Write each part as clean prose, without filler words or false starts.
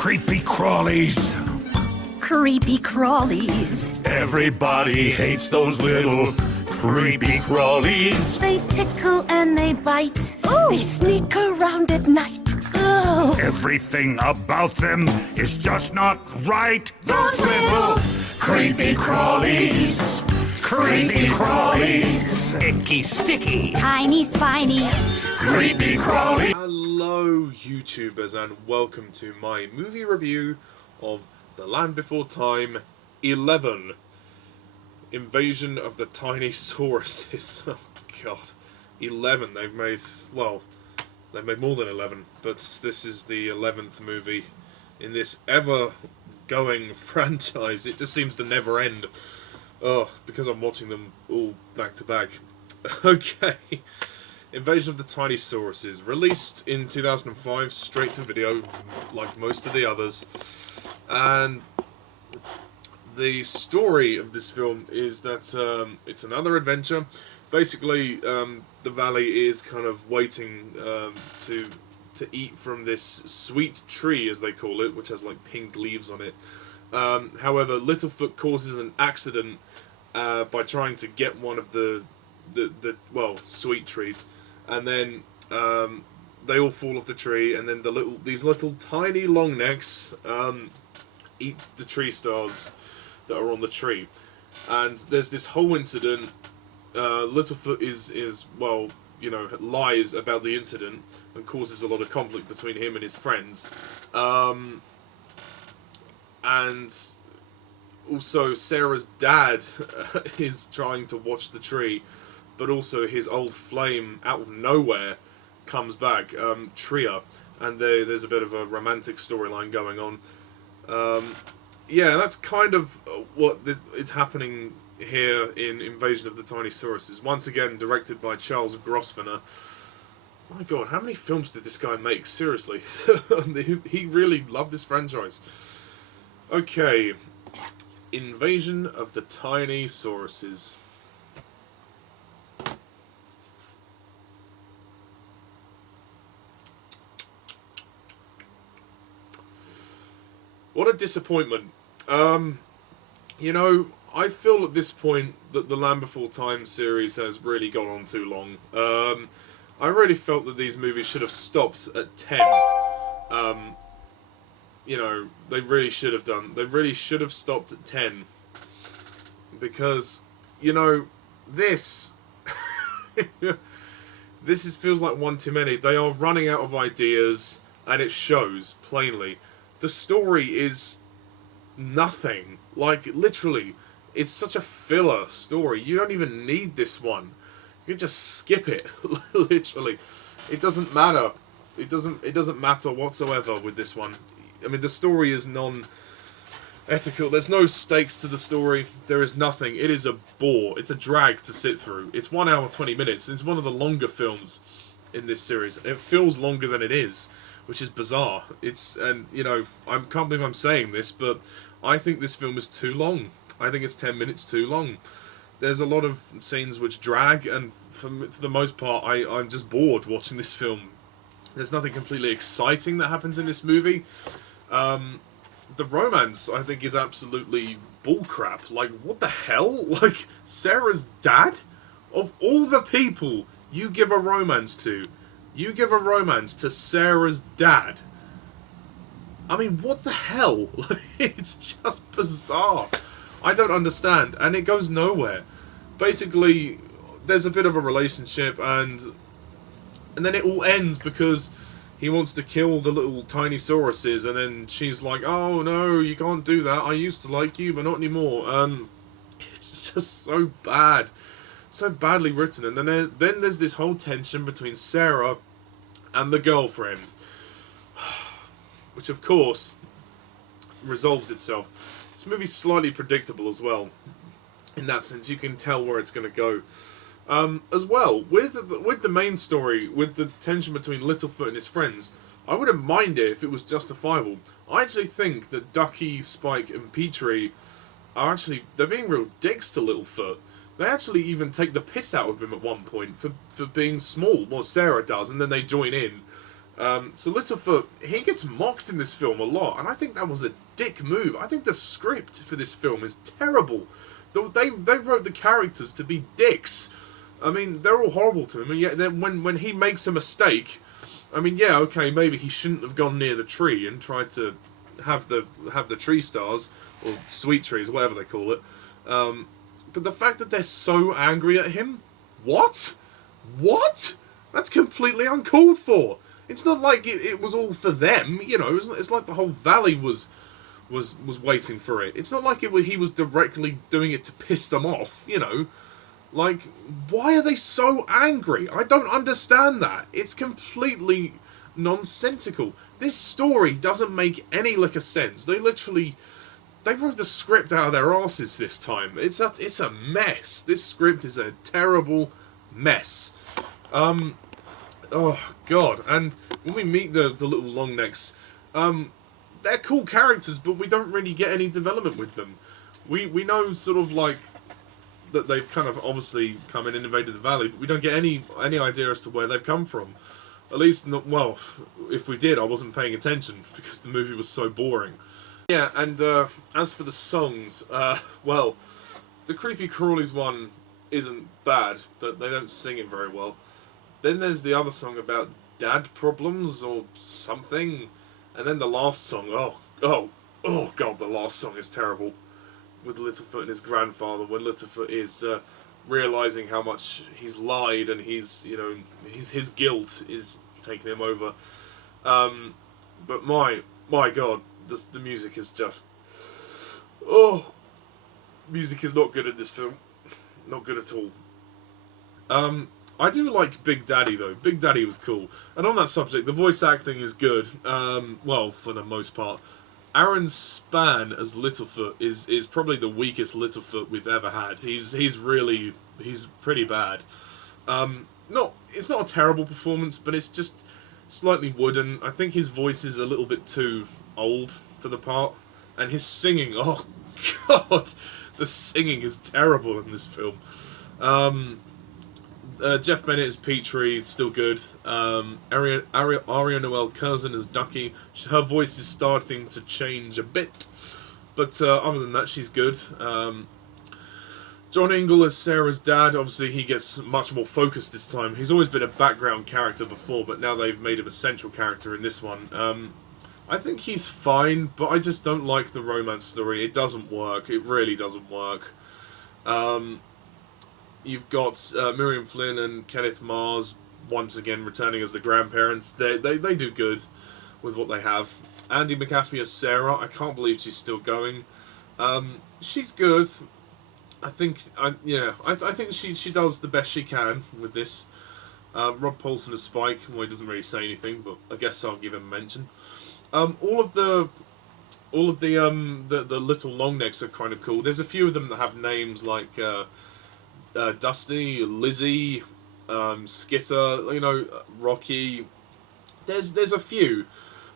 Creepy crawlies. Creepy crawlies. Everybody hates those little creepy crawlies. They tickle and they bite. Ooh. They sneak around at night. Oh. Everything about them is just not right. Those little creepy crawlies. Creepy crawlies. Icky sticky. Tiny spiny. Creepy crawlies. Hello YouTubers and welcome to my movie review of The Land Before Time 11. Invasion of the Tinysauruses. Oh god. 11. They've made more than 11, but this is the 11th movie in this ever-going franchise. It just seems to never end. Oh, because I'm watching them all back to back. Okay. Invasion of the Tinysauruses, released in 2005, straight to video, like most of the others. And the story of this film is that it's another adventure. Basically, the valley is kind of waiting to eat from this sweet tree, as they call it, which has like pink leaves on it. However, Littlefoot causes an accident by trying to get one of the sweet trees, and then they all fall off the tree, and then these little tiny long necks eat the tree stars that are on the tree. And there's this whole incident. Littlefoot lies about the incident and causes a lot of conflict between him and his friends. And also Sarah's dad is trying to watch the tree, but also his old flame out of nowhere comes back, Tria, and there's a bit of a romantic storyline going on. Yeah, that's kind of what it's happening here in Invasion of the Tinysauruses. Once again, directed by Charles Grosvenor. My god, how many films did this guy make? Seriously. He really loved this franchise. Okay. Invasion of the Tinysauruses. What a disappointment. I feel at this point that the Land Before Time series has really gone on too long. I really felt that these movies should have stopped at 10. They really should have done. They really should have stopped at 10. Because, this... feels like one too many. They are running out of ideas, and it shows, plainly. The story is nothing. Like, literally, it's such a filler story. You don't even need this one. You can just skip it. Literally. It doesn't matter. It doesn't matter whatsoever with this one. I mean, the story is non-ethical. There's no stakes to the story. There is nothing. It is a bore. It's a drag to sit through. It's 1 hour 20 minutes. It's one of the longer films in this series. It feels longer than it is, which is bizarre. I can't believe I'm saying this, but I think this film is too long. I think it's 10 minutes too long. There's a lot of scenes which drag, and for the most part, I'm just bored watching this film. There's nothing completely exciting that happens in this movie. The romance, I think, is absolutely bullcrap. Like, what the hell? Like, Sarah's dad? Of all the people you give a romance to, you give a romance to Sarah's dad. I mean, what the hell? It's just bizarre. I don't understand, and it goes nowhere. Basically, there's a bit of a relationship, and then it all ends because he wants to kill the little Tinysauruses, and then she's like, "Oh no, you can't do that. I used to like you, but not anymore." It's just so bad, so badly written. And then there's this whole tension between Sarah and the girlfriend, which of course resolves itself. This movie's slightly predictable as well. In that sense, you can tell where it's going to go. As well, with the main story, with the tension between Littlefoot and his friends, I wouldn't mind it if it was justifiable. I actually think that Ducky, Spike, and Petrie they're being real dicks to Littlefoot. They actually even take the piss out of him at one point for being small. Well, Sarah does, and then they join in. So Littlefoot, he gets mocked in this film a lot, and I think that was a dick move. I think the script for this film is terrible. They wrote the characters to be dicks. I mean, they're all horrible to him, and yet then when he makes a mistake, I mean, yeah, okay, maybe he shouldn't have gone near the tree and tried to have the tree stars, or sweet trees, whatever they call it. But the fact that they're so angry at him, what? That's completely uncalled for. It's not like it was all for them, you know. It's like the whole valley was waiting for it. It's not like he was directly doing it to piss them off, you know. Like, why are they so angry? I don't understand that. It's completely nonsensical. This story doesn't make any lick of sense. They wrote the script out of their asses this time. It's a mess. This script is a terrible mess. Oh god, and when we meet the little longnecks, they're cool characters, but we don't really get any development with them. We know sort of like that they've kind of obviously come and invaded the valley, but we don't get any idea as to where they've come from. At least, not, well, if we did, I wasn't paying attention because the movie was so boring. Yeah, and as for the songs, well, the Creepy Crawlies one isn't bad, but they don't sing it very well. Then there's the other song about dad problems or something, and then the last song, oh god, the last song is terrible. With Littlefoot and his grandfather, when Littlefoot is realizing how much he's lied and his guilt is taking him over. But my god, the music is just, music is not good in this film, not good at all. I do like Big Daddy though. Big Daddy was cool. And on that subject, the voice acting is good. Well, for the most part. Aaron Spann as Littlefoot is probably the weakest Littlefoot we've ever had. He's pretty bad. It's not a terrible performance, but it's just slightly wooden. I think his voice is a little bit too old for the part. And his singing, oh god, the singing is terrible in this film. Jeff Bennett as Petrie, still good. Aria Noelle Curzon as Ducky. Her voice is starting to change a bit, but other than that, she's good. John Ingle as Sarah's dad. Obviously, he gets much more focused this time. He's always been a background character before, but now they've made him a central character in this one. I think he's fine, but I just don't like the romance story. It doesn't work. It really doesn't work. You've got Miriam Flynn and Kenneth Mars once again returning as the grandparents. They do good with what they have. Aandi McAfee as Sarah. I can't believe she's still going. She's good. I think she does the best she can with this. Rob Paulsen as Spike. Well, he doesn't really say anything, but I guess I'll give him a mention. All of the little longnecks are kind of cool. There's a few of them that have names like Dusty, Lizzie, Skitter, Rocky. There's a few,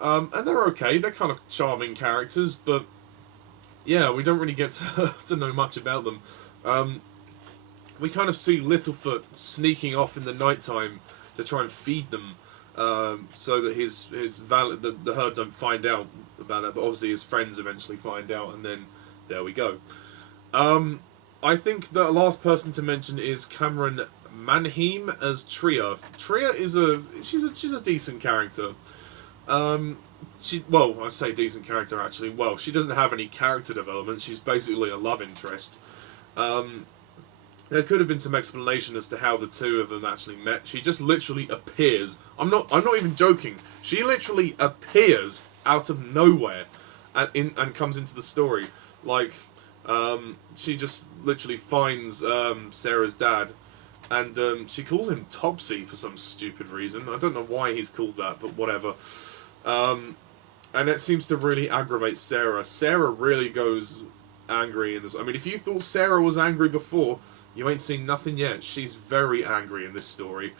and they're okay. They're kind of charming characters, but yeah, we don't really get to know much about them. We kind of see Littlefoot sneaking off in the nighttime to try and feed them, so that the herd don't find out about that. But obviously his friends eventually find out, and then there we go. I think the last person to mention is Camryn Manheim as Tria. Tria is she's a decent character. I say decent character actually. Well, she doesn't have any character development. She's basically a love interest. There could have been some explanation as to how the two of them actually met. She just literally appears. I'm not even joking. She literally appears out of nowhere, and comes into the story. Like, she just literally finds Sarah's dad, and she calls him Topsy for some stupid reason. I don't know why he's called that, but whatever. And it seems to really aggravate Sarah. Sarah really goes angry in this. I mean, if you thought Sarah was angry before, you ain't seen nothing yet. She's very angry in this story.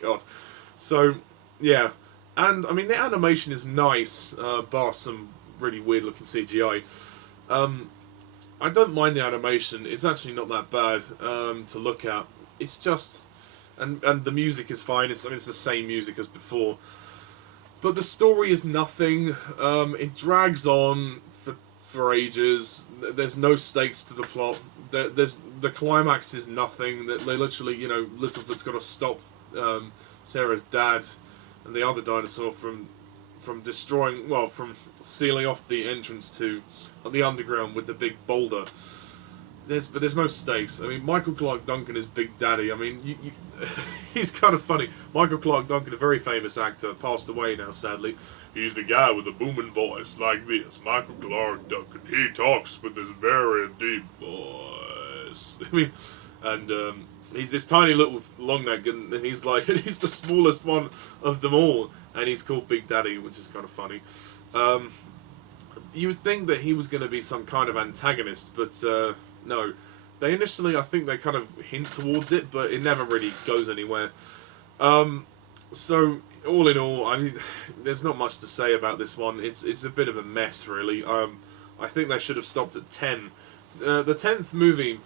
God. So, yeah. And, I mean, the animation is nice, bar some really weird-looking CGI. I don't mind the animation. It's actually not that bad to look at. It's just and the music is fine. It's the same music as before, but the story is nothing. It drags on for ages. There's no stakes to the plot. The climax is nothing. They literally, Littlefoot's got to stop Sarah's dad and the other dinosaur from sealing off the entrance to the underground with the big boulder. But there's no stakes. I mean, Michael Clarke Duncan is Big Daddy. I mean, he's kind of funny. Michael Clarke Duncan, a very famous actor, passed away now, sadly. He's the guy with the booming voice like this. Michael Clarke Duncan. He talks with this very deep voice. I mean, and he's this tiny little long neck, and he's the smallest one of them all, and he's called Big Daddy, which is kind of funny. You would think that he was going to be some kind of antagonist, but no. I think they kind of hint towards it, but it never really goes anywhere. So, all in all, I mean, there's not much to say about this one. It's a bit of a mess, really. I think they should have stopped at 10. The 10th movie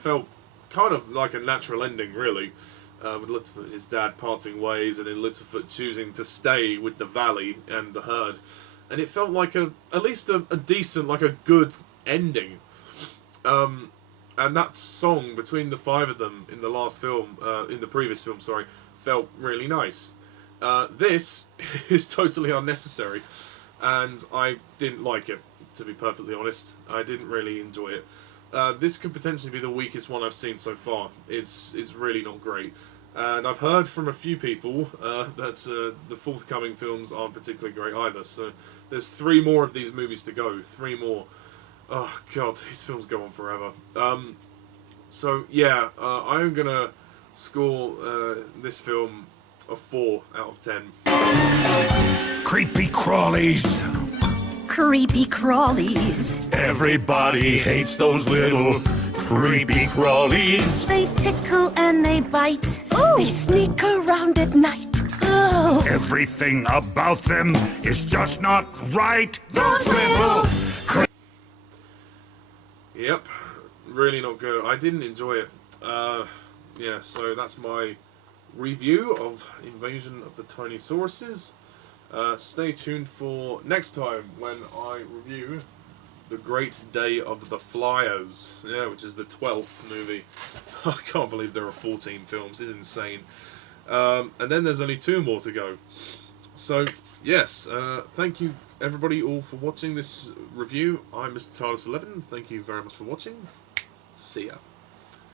felt kind of like a natural ending, really, with Littlefoot and his dad parting ways, and then Littlefoot choosing to stay with the valley and the herd. And it felt like at least a decent, like a good ending. And that song between the 5 of them in the last film, in the previous film, sorry, felt really nice. This is totally unnecessary, and I didn't like it, to be perfectly honest. I didn't really enjoy it. This could potentially be the weakest one I've seen so far. It's really not great. And I've heard from a few people that the forthcoming films aren't particularly great either. So there's 3 more of these movies to go. 3 more. Oh god, these films go on forever. So yeah, I'm gonna score this film a 4 out of 10. Creepy crawlies. Creepy crawlies. Everybody hates those little creepy crawlies. They tickle and they bite. Ooh. They sneak around at night. Ooh. Everything about them is just not right. Those little Yep, really not good. I didn't enjoy it. Yeah, so that's my review of Invasion of the Tinysauruses. Stay tuned for next time when I review The Great Day of the Flyers, which is the 12th movie. I can't believe there are 14 films, it's insane. And then there's only 2 more to go. So, yes, thank you everybody all for watching this review. I'm Mr. TARDIS11, thank you very much for watching. See ya.